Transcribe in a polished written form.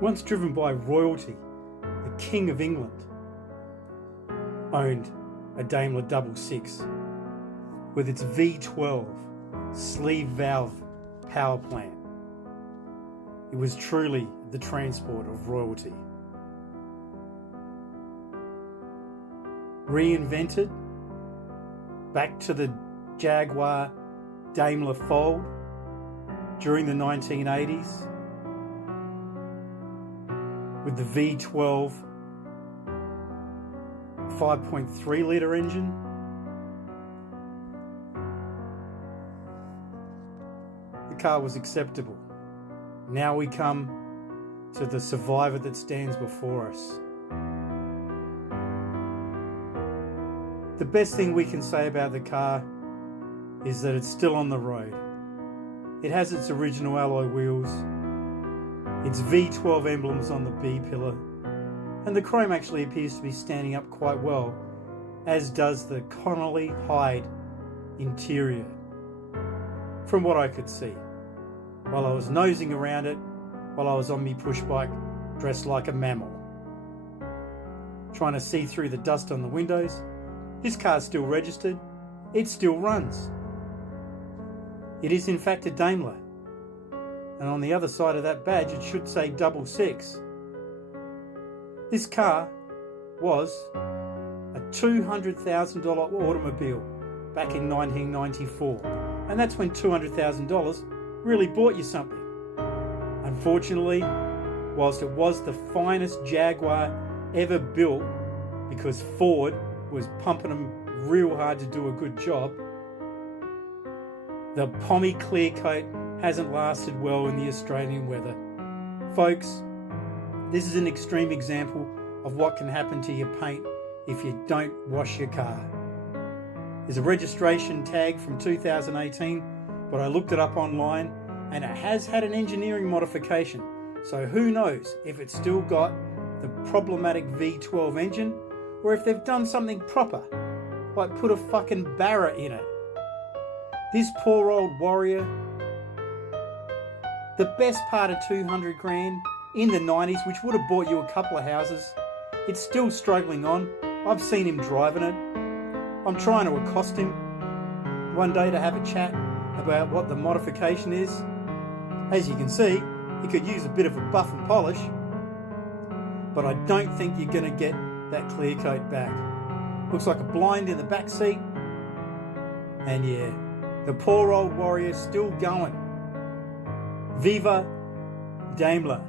once driven by royalty, the King of England, owned a Daimler Double Six with its V12 sleeve valve power plant. It was truly the transport of royalty. Reinvented back to the Jaguar Daimler fold during the 1980s with the V12 5.3 litre engine. The car was acceptable. Now we come to the survivor that stands before us. The best thing we can say about the car is that it's still on the road. It has its original alloy wheels, its V12 emblems on the B pillar, and the chrome actually appears to be standing up quite well, as does the Connolly hide interior, from what I could see while I was nosing around it while I was on me push bike dressed like a mammal, trying to see through the dust on the windows. This car's still registered, it still runs. It is in fact a Daimler, and on the other side of that badge it should say Double Six. This car was a $200,000 automobile back in 1994, and that's when $200,000 really bought you something. Unfortunately, whilst it was the finest Jaguar ever built, because Ford was pumping them real hard to do a good job, the pommy clear coat hasn't lasted well in the Australian weather. Folks, this is an extreme example of what can happen to your paint if you don't wash your car. There's a registration tag from 2018, but I looked it up online and it has had an engineering modification. So who knows if it's still got the problematic V12 engine, or if they've done something proper, like put a fucking Barra in it. This poor old Warrior, the best part of 200 grand in the 90s, which would have bought you a couple of houses, it's still struggling on. I've seen him driving it. I'm trying to accost him one day to have a chat about what the modification is. As you can see, he could use a bit of a buff and polish, but I don't think you're going to get that clear coat back. Looks like a blind in the back seat, and yeah, the poor old Warrior still going. Viva Daimler.